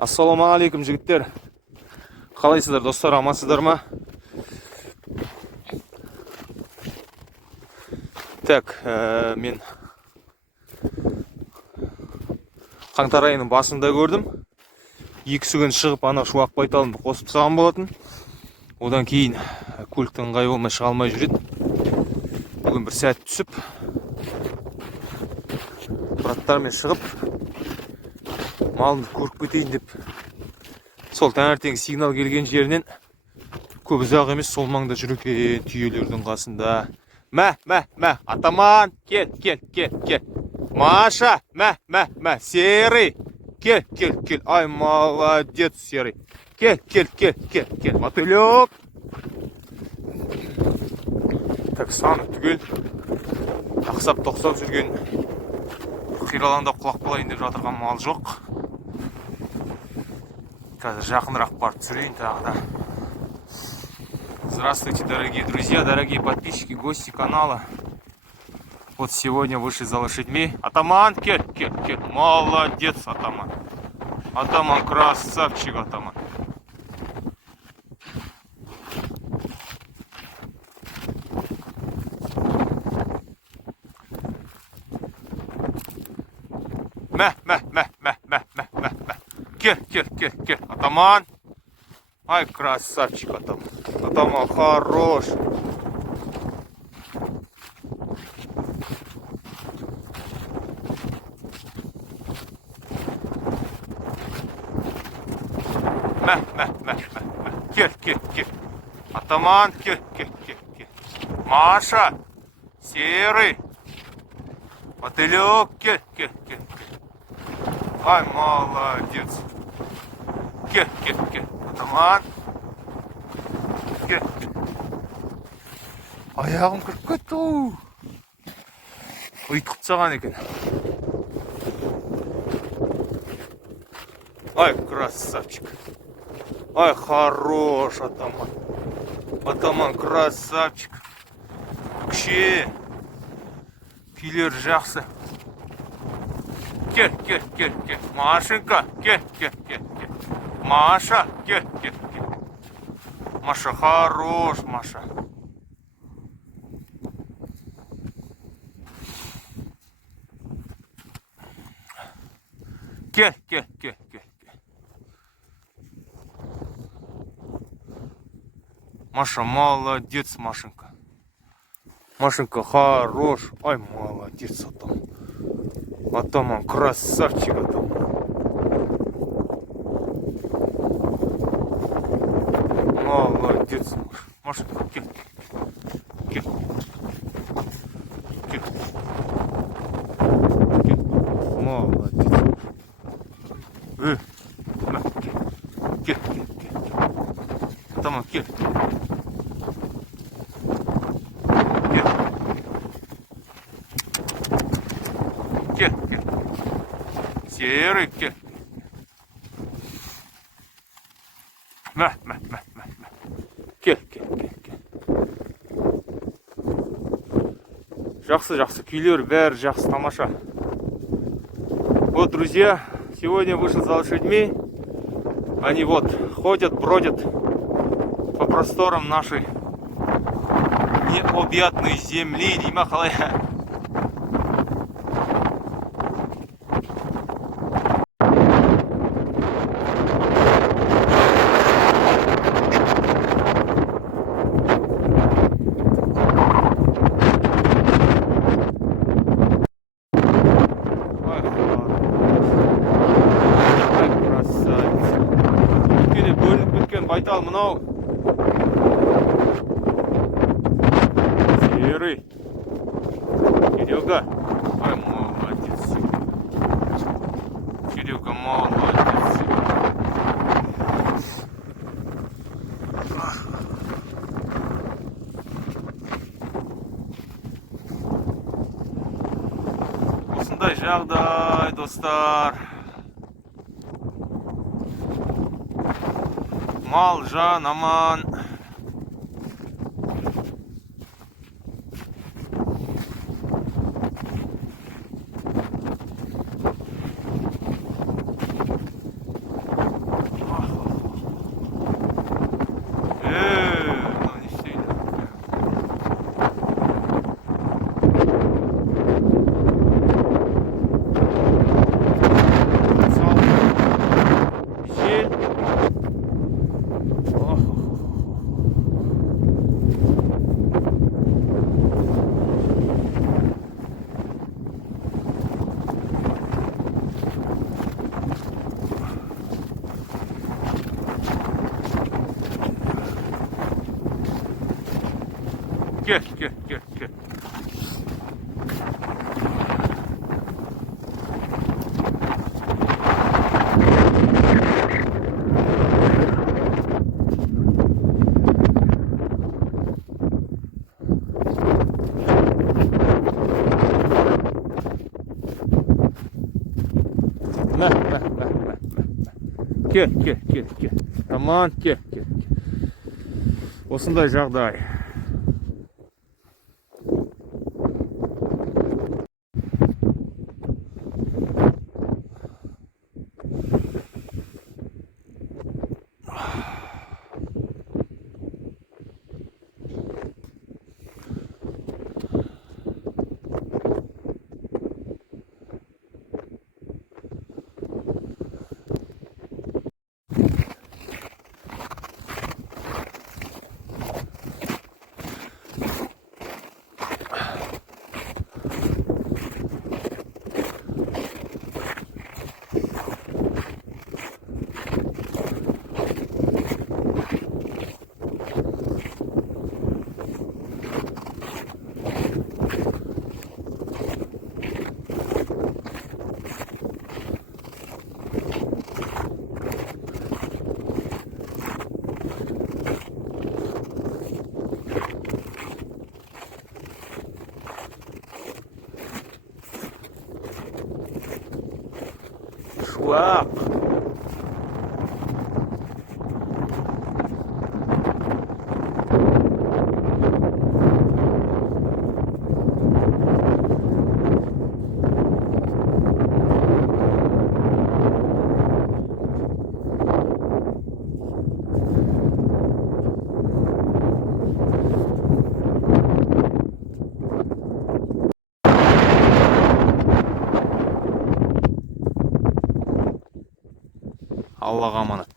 Ассалаумағалейкум жігіттер. Қалайсыздар достар, амансыздар ма? Так, мен қаңтар айының басында көрдім. Екісі күн шығып ана Шуақ Байталымды қосып тастаған болатын. Одан кейін көліктің ыңғайы болмай шыға алмай жүреді. Бүгін бір сәт түсіп, браттармен шығып, малымды көріп кетейін деп, сол таңертең сигнал келген жерінен көп ұзақ емес, сол маңда жүр екен түйелердің қасында. Мә, атаман, кел. Маша, мә, Серый, кел. Ай, молодец, Серый. Кел. Мотылек. Так, саны түгел. Тақсап жүрген, қиралаңда құлақ болайын деп жатырған мал жоқ. Қазір жақынырақ барып түсірейін тағы да. Здравствуйте, дорогие друзья, дорогие подписчики, гости канала. Вот сегодня вышли за лошадьми. Атаман, кел. Молодец, атаман. Атаман, красавчик, атаман. Мә. Кел, атаман. Ай, красавчик, атаман. Атаман хорош. Мә. Кел. Атаман, кел. Маша, Серый, мотылек, кел. Ай, молодец. Кел. Атаман. Кел. Аяғым кіріп кетті. Ұйтқып тастаған екен. Ай, красавчик. Ай, хорош, атаман. Атаман, красавчик. Күше. Күйлер жақсы. Кел. Машенька, кел. Маша, кел. Маша, хорош, Маша. Кел. Маша, молодец, Машенька. Машенька, хорош. Ай, молодец, атаман. Атаман, красавчик, атаман. Молодец, Машенька, кел. Молодец. Кел. Атаман, кел. Кел. Серый, кел. Мә. Кел. Жақсы, күйлер бәрі жақсы, тамаша. Вот, друзья, сегодня вышел за лошадьми. Они вот ходят, бродят по просторам нашей необъятной земли. Дима, қалай? Байтал, мынау. Серый. Серега. Ай, молодец. Серега, молодец. Осындай жағдай, достар. Мал, жан, аман. Gel, gel, gel, gel. Gel, gel, gel, gel. Aman, gel, gel, gel. Осындай жағдай. Шуақ. Аллаға аманат.